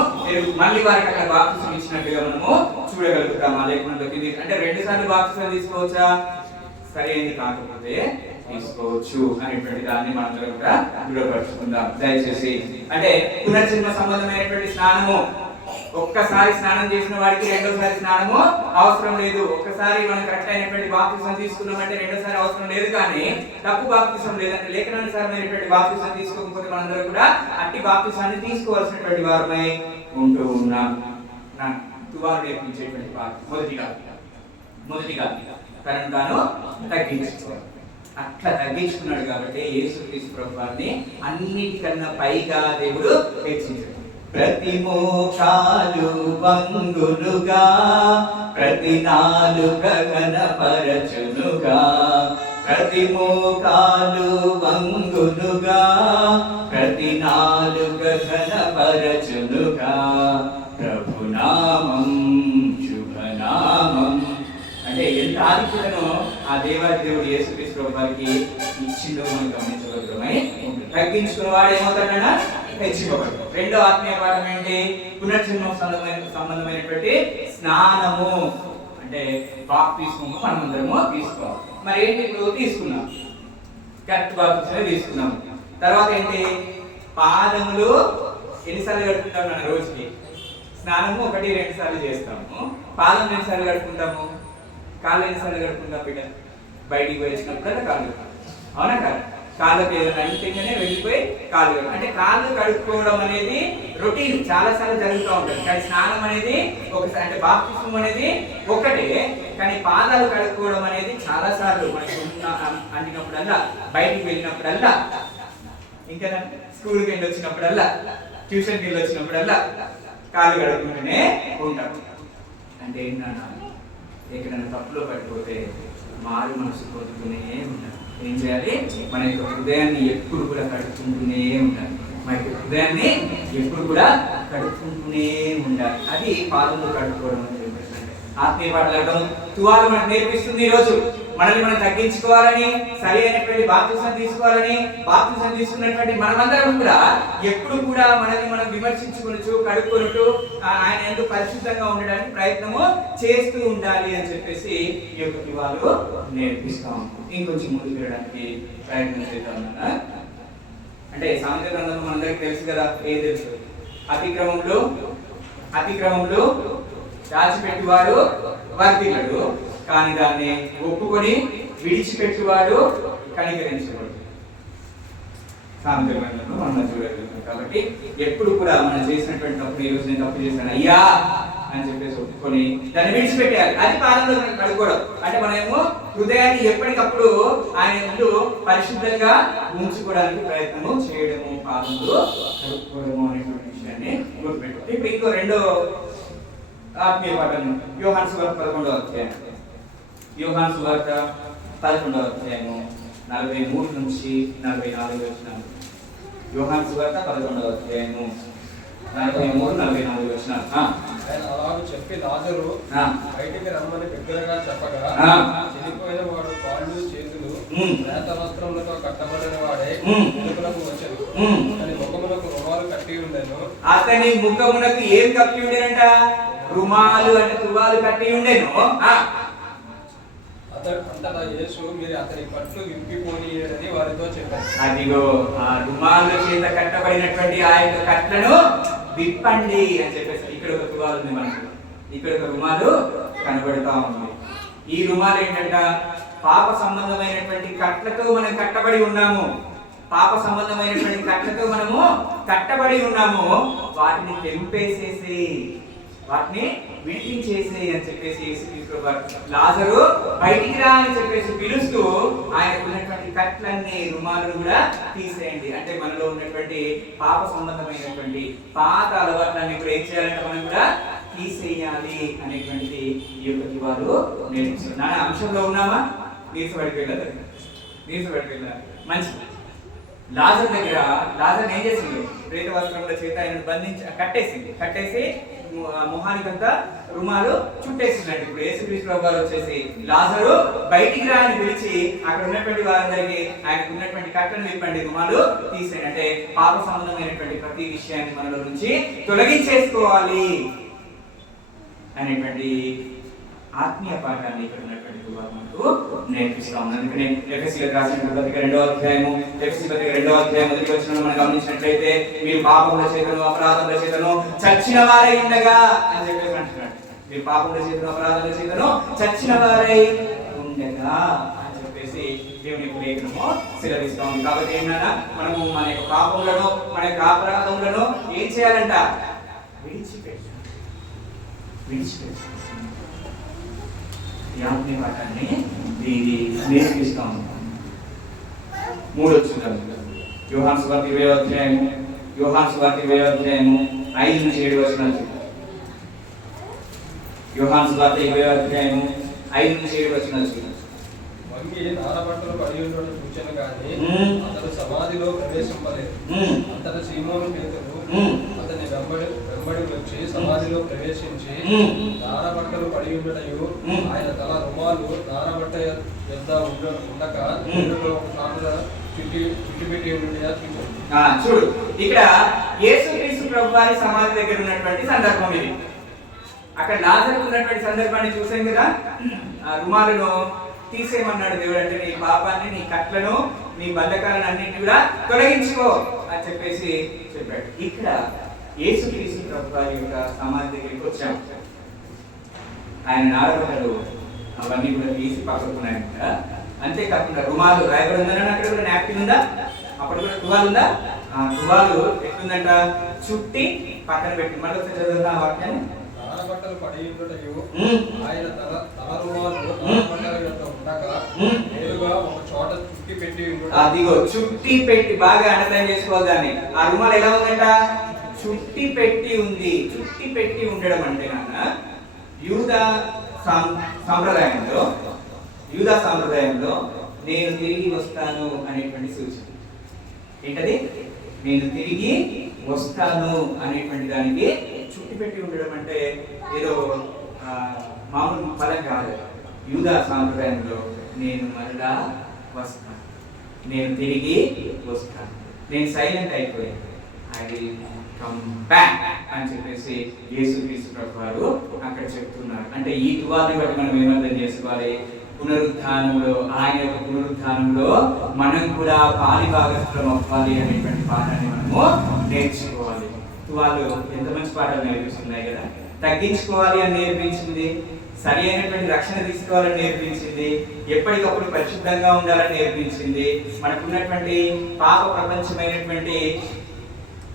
మళ్ళీ వారికి అక్కడ బాప్తిస్మం ఇచ్చినట్టుగా మనము చూడగలుగుతాము. లేకపోతే అంటే 2 సార్లు బాప్తిస్మం తీసుకోవచ్చా? సరైనది కాకపోతే తీసుకోవచ్చు అనేటువంటి దాన్ని మనం కూడా దృఢపరుచుకుందాం దయచేసి. అంటే పునర్జన్మ సంబంధమైనటువంటి స్నానము ఒక్కసారి స్నానం చేసిన వాడికి రెండోసారి స్నానము అవసరం లేదు. ఒక్కసారి మనం కరెక్ట్ అయినటువంటి బాప్తిస్మం తీసుకున్నామంటే రెండోసారి అవసరం లేదు. కానీ తప్పు బాప్తిస్మం లేదంటే లేఖనానుసారమైనటువంటి బాప్తిస్మం తీసుకోకపోతే మనందరూ కూడా అట్టి బాప్తిస్మాన్ని తీసుకోవాల్సినటువంటి వారమై ఉంటూ ఉన్నాం. తువాలు నేర్పించేటువంటి మొదటిగా తనను తాను తగ్గించుకోవాలి. అట్లా తగ్గించుకున్నాడు కాబట్టి యేసుక్రీస్తు ప్రభువారిని అన్నిటికన్నా పైగా దేవుడు హెచ్చించాడు. ప్రతి మోక్షాలు వంగులుగా ప్రతి నాలుక కనపరచునుగా, ప్రతి మోకాలు వంగులుగా ప్రతి నాలుక కనపరచునుగా, ప్రభునామం శుభనామం. అంటే ఎంత ఆధిక్యతను ఆ దేవాది దేవుడు యేసుక్రీస్తు ప్రభువారికి ఇచ్చిందో మనం గమనించగలుగుతామై. తగ్గించుకున్న వాడు ఏమవుతాడన్నా? హెచ్చింపబడు. రెండో ఆత్మీయ పాఠం ఏంటి? పునర్జన్మ సంబంధమైనటువంటి స్నానము అంటే బాప్తిస్మము మనమందరము తీసుకోవాలి. మరి ఏంటి? ఇప్పుడు తీసుకున్నాం, కరెక్ట్ బాప్తిస్మే తీసుకున్నాము. తర్వాత ఏంటి? పాదములు ఎన్నిసార్లు కడుక్కుంటాము? మన రోజుకి స్నానము 1-2 సార్లు చేస్తాము. పాదం ఎన్నిసార్లు కడుక్కుంటాము? కాళ్ళు ఎన్నిసార్లు కడుక్కుంటాం? బిడ్డ బయటికి వచ్చినప్పుడల్లా కాళ్ళు, అవునా కాదు? కాళ్ళకి ఏదైనా అంటేనే వెళ్ళిపోయి కాళ్ళు అంటే కాళ్ళు కడుక్కోవడం అనేది రొటీన్ చాలా సార్లు జరుగుతూ ఉంటుంది. కానీ స్నానం అనేది ఒకసారి అంటే బాప్తిస్మం అనేది ఒకటే, కానీ పాదాలు కడుక్కోవడం అనేది చాలా సార్లు మనకి అంటినప్పుడల్లా, బయటికి వెళ్ళినప్పుడల్లా, ఇంకా స్కూల్కి వెళ్ళి వచ్చినప్పుడల్లా, ట్యూషన్కి వెళ్ళి వచ్చినప్పుడల్లా కాళ్ళు కడుక్కుంటూనే ఉంటాం. అంటే ఏంటన్నా, ఎక్కడైనా తప్పులో పడిపోతే మారు మనసు పొందుతూనే ఉంటాం. ఏం చేయాలి? మన యొక్క హృదయాన్ని ఎప్పుడు కూడా కడుక్కుంటూనే ఉండాలి. మన యొక్క హృదయాన్ని ఎప్పుడు కూడా కడుక్కుంటూనే ఉండాలి. అది పాదంలో కడుక్కోవడం అని చెప్పేసి ఆత్మీయ పాటలు తువాలు మనకు నేర్పిస్తుంది. ఈ రోజు మనల్ని మనం తగ్గించుకోవాలని, సరి అయినటువంటి బాప్తిస్మం తీసుకోవాలని, బాప్తిస్మం తీసుకున్నటువంటి మనమందరం కూడా ఎప్పుడు కూడా మనల్ని మనం విమర్శించుకొనుచు, కడుక్కొనుచు ఆయన ఎందుకు పరిశుద్ధంగా ఉండడానికి ప్రయత్నము చేస్తూ ఉండాలి అని చెప్పేసి ఈ యొక్క తువాలు నేర్పిస్తాం. ఇంకొంచెం ముందుకు వెళ్ళడానికి ప్రయత్నం చేద్దాం. అంటే సామెతల గ్రంథం మనందరికీ తెలుసు కదా. ఏం తెలుసు? అతిక్రమంలో దాచిపెట్టివాడు వర్ధిల్లడు, కానీ దాన్ని ఒప్పుకొని విడిచిపెట్టువాడు కనికరించబడు. సామెతల గ్రంథంలో మనం చూడగలుగుతాం. కాబట్టి ఎప్పుడు కూడా మనం చేసినటువంటి తప్పు, ఈ రోజు నేను తప్పు చేశాను అయ్యా అని చెప్పేసి ఒప్పుకొని దాన్ని విడిచిపెట్టాలి. అది పాదంలో కడుక్కోవడం అంటే మనమేమో హృదయాన్ని ఎప్పటికప్పుడు ఆయన ముందు పరిశుద్ధంగా ఉంచుకోవడానికి ప్రయత్నము చేయడము, పాదంలో కడుక్కోవడము అనేటువంటి విషయాన్ని గుర్తుపెట్టు. ఇప్పుడు ఇంకో రెండో ఆత్మీయ పాఠం యోహాను సువార్త 11వ అధ్యాయం. యోహాను సువార్త 11వ అధ్యాయము 43 నుంచి 44 వచనాలు. యోహాను సువార్త 11వ అధ్యాయము 43-44 వచనాలు. ఆయన అలాగ చెప్పి లాజరు బయటికి రమ్మని బిగ్గరగా చెప్పగా చనిపోయిన వాడు కాళ్ళు చేతులు నేత వస్త్రములతో కట్టబడిన వాడే వెలుపలకు వచ్చాడు. అతని ముఖమునకు రుమాలు కట్టి ఉండెను. అతని ముఖమునకు ఏం కప్పి ఉండేనంట? రుమాలు అంటే తువాలు కట్టి ఉండేను. అంతటా యేసు మీరు అతని కట్లు విప్పిపోనీయడని వారితో చెప్పారు. అదిగో ఆ రుమాలు చేత కట్టబడినటువంటి ఆ యొక్క కట్లను విప్పండి అని చెప్పేసి. ఇక్కడ ఒక తువాలు ఉంది మనకు, ఇక్కడ ఒక రుమాలు కనబడుతా ఉంది. ఈ రుమాలు ఏంటంట? పాప సంబంధమైనటువంటి కట్లతో మనం కట్టబడి ఉన్నాము. పాప సంబంధమైనటువంటి కట్లతో మనము కట్టబడి ఉన్నాము. వాటిని తెంపేసేసి, వాటిని విడిపించేసే అని చెప్పేసి లాజరు బయటికి రా అని చెప్పేసి పిలుస్తూ ఆయనకు ఉన్నటువంటి కట్లన్నీ, రుమాలను కూడా తీసేయండి. అంటే మనలో ఉన్నటువంటి పాప సంబంధమైనటువంటి పాత అలవాట్లన్నీ కూడా ఏం చేయాలంటే మనం కూడా తీసేయాలి అనేటువంటి ఈ యొక్క దివాలు నేర్పిస్తున్నారు. నా అంశంలో ఉన్నామా? నీరసపడిపోయినా మంచిది. లాజర్ దగ్గర లాజర్ ఏం చేసింది? ప్రేత వస్త్రముల చేత ఆయన కట్టేసి మొహానికంతా రుమాలు చుట్టేసిందండి. ఇప్పుడు యేసుక్రీస్తు ప్రభువు వచ్చేసి లాజరు బయటికి రా అని పిలిచి అక్కడ ఉన్నటువంటి వారందరికీ ఆయనకు ఉన్నటువంటి కట్టను విప్పండి, రుమాలు తీసేయండి. అంటే పాప సంబంధమైనటువంటి ప్రతి విషయాన్ని మనలో నుంచి తొలగించేసుకోవాలి అనేటువంటి ఆత్మీయ పాఠాన్ని ఇక్కడ ఉన్నటువంటి మనకు నేర్పిస్తా ఉంది. అందుకని ఎఫెసీయులకు రాసిన పత్రిక 2వ అధ్యాయము, ఎఫెసీ పత్రిక 2వ అధ్యాయం మొదటి వచనంలో మనం గమనించినట్లయితే మీరు పాపముల చేతను అపరాధముల చేతను చచ్చిన వారై ఉండగా అని చెప్పేసి అంటున్నాడు. మీరు పాపముల చేతను అపరాధముల చేతను చచ్చిన వారై ఉండగా అని చెప్పేసి దేవుని లేఖనము సెలవిస్తా ఉంది. కాబట్టి ఏంటన్నా మనము మన యొక్క పాపములను, మన యొక్క అపరాధములను ఏం చేయాలంట? విడిచిపెట్టాలి. ఆత్మీయ పాఠాన్ని ఇది నేర్పిస్తా ఉంటాం. 3వ వచనం యోహాను సువార్త 20వ అధ్యాయము 5 నుంచి 7 వచనాలు. యోహాను సువార్త 20వ అధ్యాయము 5 నుంచి 7 వచనాలు. వంగి నారబట్టలు పడి ఉండడం సూచన గాని అతడు సమాధిలో ప్రవేశింపలేదు. అంతటా సీమోను పేతురు అతని వెంబడి వచ్చి సమాధిలో ప్రవేశించి నారబట్టలు పడి ఉండటయు ఆయన తల రుమాలు నారబట్ట యొద్ద ఉండక నీళ్ళలో ఒక సాముల చుట్టి ఉండేలా చూశాడు. చూడు, ఇక్కడ యేసుక్రీస్తు ప్రభువారి సమాధి దగ్గర ఉన్నటువంటి సందర్భం ఇది. అక్కడ లాజరు ఉన్నటువంటి సందర్భాన్ని చూసాం కదా. ఆ రుమాలను తీసేయమన్నాడు దేవుడు. అంటే నీ పాపాన్ని, నీ కట్లను, నీ బంధకాలను అన్నింటినీ కూడా తొలగించుకో అని చెప్పేసి చెప్పాడు. ఇక్కడ యేసుక్రీస్తు ప్రభువారి యొక్క సమాధి దగ్గరికి వచ్చాం. ఆయన నారబట్టలు అవన్నీ కూడా తీసి పక్కకున్నాయంట. అంతేకాకుండా రుమాలు రాయబడి ఉందని అక్కడ కూడా నాప్కిన్ ఉందా? అప్పుడు కూడా తువాలు ఉందా? ఆ తువాలు ఎట్లుందంట? చుట్టి పక్కన పెట్టి. మళ్ళీ చదువుతున్నా ఆ వాక్యాన్ని. నారబట్టలు పడి ఉండటయు ఆయన తల రుమాలు నారబట్టల యొద్ద ఉండగా నేరుగా ఒక చోట చుట్టి పెట్టి ఉండటం. అదిగో చుట్టి పెట్టి, బాగా అండర్లైన్ చేసుకోవద్దని. ఆ రుమాలు ఎలా ఉందంట? చుట్టి పెట్టి ఉంది. చుట్టి పెట్టి ఉండడం అంటే నాన్న యూదా సాంప్రదాయంలో నేను తిరిగి వస్తాను అనేటువంటి సూచన. ఏంటది? నేను తిరిగి వస్తాను అనేటువంటి దానికి చుట్టి పెట్టి ఉండడం అంటే ఏదో మామూలు పదం కాదు. యూదా సాంప్రదాయంలో నేను మరలా వస్తాను, నేను తిరిగి వస్తాను, నేను సైలెంట్ అయిపోయాను, ఐ విల్ కమ్ బ్యాక్ అని చెప్పేసి యేసుక్రీస్తు ప్రభువారు అక్కడ చెప్తున్నారు. అంటే ఈ తువాల్ని బట్టి మనం ఏమర్థం చేసుకోవాలి? పునరుద్ధానంలో, ఆయన యొక్క పునరుద్ధానంలో మనం కూడా పాలిభాగస్థులం అవ్వాలి అనేటువంటి పాఠాన్ని మనము నేర్చుకోవాలి. తువాలు ఎంత మంచి పాఠాలు నేర్పిస్తున్నాయి కదా. తగ్గించుకోవాలి అని నేర్పించింది, సరి అయినటువంటి రక్షణ తీసుకోవాలని నేర్పించింది, ఎప్పటికప్పుడు పరిశుద్ధంగా ఉండాలని నేర్పించింది, మనకున్నటువంటి పాప ప్రపంచమైనటువంటి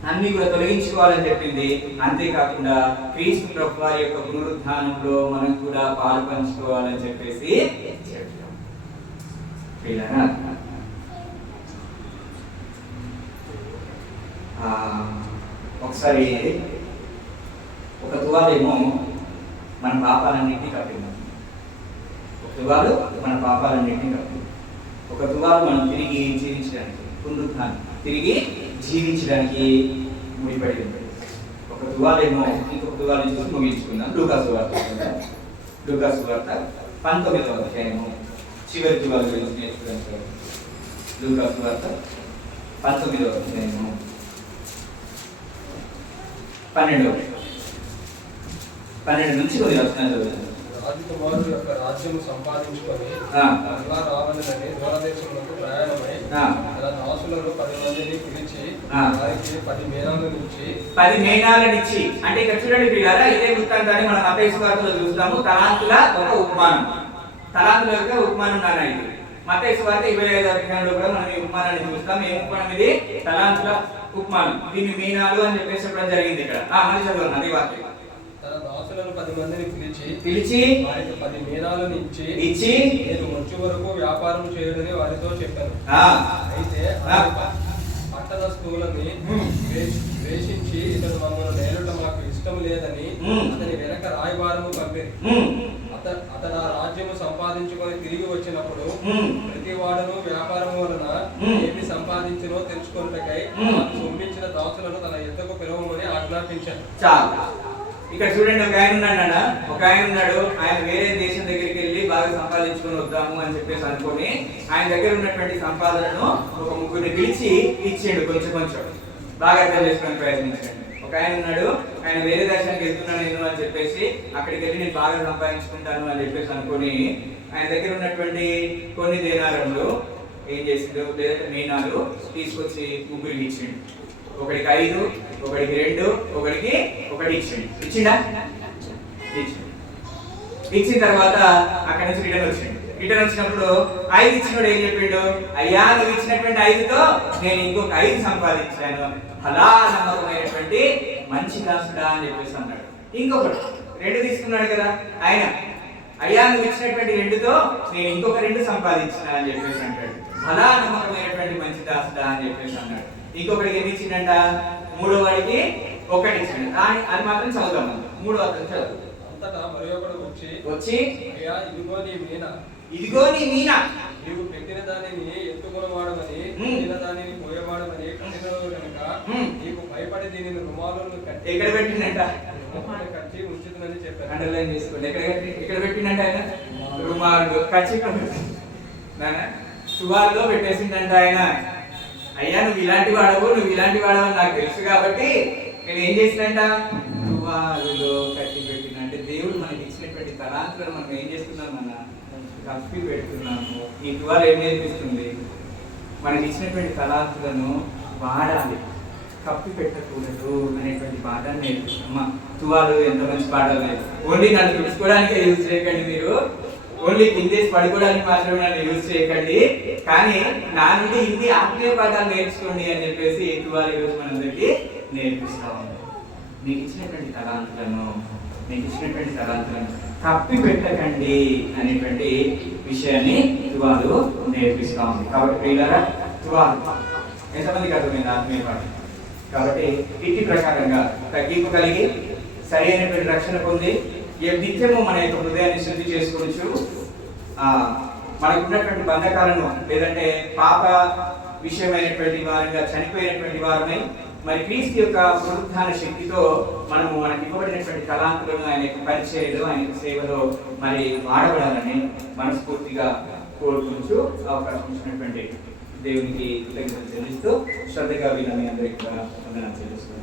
అన్ని కూడా తొలగించుకోవాలని చెప్పింది. అంతేకాకుండా క్రీస్తు ప్రభు వారి యొక్క పునరుద్ధానంలో మనం కూడా పాలు పంచుకోవాలని చెప్పేసి చెప్పాం. ఒకసారి ఒక తువాలేమో మన పాపాలన్నింటినీ కప్పింది, ఒక తువాలు మన పాపాలన్నింటినీ కప్పింది, ఒక తువాలు మనం తిరిగి జీవించడానికి, పునరుద్ధానం తిరిగి జీవించడానికి ముడిపడి ఉంటుంది. ఒక తువాలేమో ఇంకొక తువాలు చూసి ముగించుకుందాం. లూకాసు వార్త 19వ అధ్యాయము చివరి తువాలు గురించి నేర్చుకుంటాం. లూకాసు వార్త 19వ అధ్యాయము 12 నుంచి కొన్ని వచనాలు చదువుతాం. రాజకుమారుడు యొక్క రాజ్యము సంపాదించుకొని అలా రావాలని దూరదేశంలోకి ప్రయాణమై తన దాసులను 10 మందిని పిలిచి వారికి 10 మేనాలనిచ్చి అంటే ఇక్కడ చూడండి ప్రియులారా, ఇదే వృత్తాంతాన్ని మనం మత్తయి సువార్తలో చూస్తాము. తలాంతుల ఒక ఉపమానం, తలాంతుల యొక్క ఉపమానం నాన్న ఇది. మత్తయి సువార్త 25వ అధ్యాయంలో కూడా మనం ఈ ఉపమానాన్ని చూస్తాం. ఏ ఉపమానం ఇది? తలాంతుల ఉపమానం. దీన్ని మీనాలు అని చెప్పేసి చెప్పడం జరిగింది ఇక్కడ. మళ్ళీ చదవండి అదే వాక్యం. తన దాసులను 10 మందిని పిలిచి వారికి 10 మీనాలను ఇచ్చి నేను వచ్చే వరకు వ్యాపారం చేయడని వారితో చెప్పాను. అయితే పట్టణస్థులని ద్వేషించి ఇతడు మమ్మల్ని నేలట మాకు ఇష్టం లేదని అతని వెనక రాయబారము పంపి అతడు ఆ రాజ్యము సంపాదించుకొని తిరిగి వచ్చినప్పుడు ప్రతి వాడును వ్యాపారం వలన ఏమి సంపాదించినో తెలుసుకొనుటకై సొమ్మించిన దాసులను తన యుద్ధకు పిలవమని ఆజ్ఞాపించాను. ఇక్కడ చూడండి, ఒక ఆయన ఉన్నాడు. ఆయన వేరే దేశం దగ్గరికి వెళ్ళి బాగా సంపాదించుకొని వద్దాము అని చెప్పేసి అనుకొని ఆయన దగ్గర ఉన్నటువంటి సంపాదనను ఒక ముగ్గురిని పిలిచి ఇచ్చేడు. కొంచెం బాగా అర్థం చేసుకొని ప్రయత్నించండి. ఒక ఆయన ఉన్నాడు, ఆయన వేరే దేశానికి వెళ్తున్నాను నేను అని చెప్పేసి అక్కడికి వెళ్ళి నేను బాగా సంపాదించుకుంటాను అని చెప్పేసి అనుకొని ఆయన దగ్గర ఉన్నటువంటి కొన్ని దేనారములు ఏం చేసిండు, లేదంటే మీనాలు తీసుకొచ్చి ముగ్గురికి ఇచ్చిండు. ఒకడికి 5, ఒకడికి 2, ఒకడికి 1 ఇచ్చిండు. ఇచ్చిండా? ఇచ్చిన తర్వాత అక్కడి నుంచి రిటర్న్ వచ్చినప్పుడు 5 ఇచ్చినప్పుడు ఏం చెప్పిండు? అయ్యా, నువ్వు ఇచ్చినటువంటి 5తో నేను ఇంకొక 5 సంపాదించాను, అలా నమ్మకమైనటువంటి మంచి దాసుడా అని చెప్పేసి అన్నాడు. ఇంకొకటి 2 తీసుకున్నాడు కదా ఆయన, అయ్యా నువ్వు ఇచ్చినటువంటి 2తో నేను ఇంకొక 2 సంపాదించిన అని చెప్పేసి అంటాడు. అలా నమ్మకమైనటువంటి మంచి దాసుడా అని చెప్పేసి అన్నాడు. ఇంకొకటికి ఎన్ని ఇచ్చిండంట? 3వ వాడికి 1 ఇచ్చిండు. అది మాత్రం చదువుదాం. 3వ అతను చదువు. అంతటా మరి ఒకడు వచ్చి అయ్యా, ఇదిగో నీ మీనా, నీవు పెట్టిన దానిని ఎత్తుకొనవాడమని పెట్టిన దానిని పోయేవాడమని కట్టినవాడు కనుక నీకు భయపడి దీనిని రుమాలను కట్టి ఎక్కడ పెట్టిండంట? కట్టి ఉంచుతుందని చెప్పారు. అండర్లైన్ చేసుకోండి. ఎక్కడ పెట్టిండంట? ఆయన రుమాలు కచ్చి సువాల్లో పెట్టేసిండంట ఆయన. అయ్యా, నువ్వు ఇలాంటి వాడవు అని నాకు తెలుసు కాబట్టి నేను ఏం చేసినంట, తువాలులో కట్టి పెట్టిన. అంటే దేవుడు మనకి ఇచ్చినటువంటి తలాంతులను మనం ఏం చేస్తున్నాం, కప్పి పెడుతున్నాము. ఈ తువాలు ఏం నేర్పిస్తుంది? మనకి ఇచ్చినటువంటి తలాంతులను వాడాలి, కప్పి పెట్టకూడదు అనేటువంటి పాఠాన్ని నేర్పిస్తున్నాం. తువాలు ఎంత మంచి పాఠాలు లేదు. ఓన్లీ నన్ను తుడుచుకోవడానికే యూజ్ చేయకండి, మీరు ఓన్లీ కిందేసి పడుకోవడానికి మాత్రమే నన్ను యూజ్ చేయకండి, కానీ నా నుండి ఇన్ని ఆత్మీయ పాఠాలు నేర్చుకోండి అని చెప్పేసి తువాలు ఈరోజు మనందరికీ నేర్పిస్తా ఉంది. మీకు ఇచ్చినటువంటి తలాంతులను కప్పి పెట్టకండి అనేటువంటి విషయాన్ని తువాలు నేర్పిస్తా ఉంది. కాబట్టి ప్రియులారా, తువాలు ఎంతమందికి అర్థమైంది ఆత్మీయ పాఠం? కాబట్టి ఇట్టి ప్రకారంగా తగ్గింపు కలిగి సరి అయినటువంటి రక్షణ పొంది నిత్యము మన యొక్క హృదయాన్ని శుద్ధి చేసుకోవచ్చు. మనకున్నటువంటి బంధకాలను, లేదంటే పాప విషయమైనటువంటి వారిగా చనిపోయినటువంటి వారిని మరి క్రీస్తు యొక్క పునరుద్ధాన శక్తితో మనకు ఇవ్వబడినటువంటి తలాంతులను ఆయన యొక్క పరిచర్యలో, ఆయన యొక్క సేవలో మరి వాడబడాలని మనస్ఫూర్తిగా కోరుకుంటూ అవకాశం ఇచ్చినటువంటి దేవునికి కృతజ్ఞతలు చెల్లిస్తూ శ్రద్ధగా వినని అందరికీ వందనాలు చెల్లిస్తున్నాను.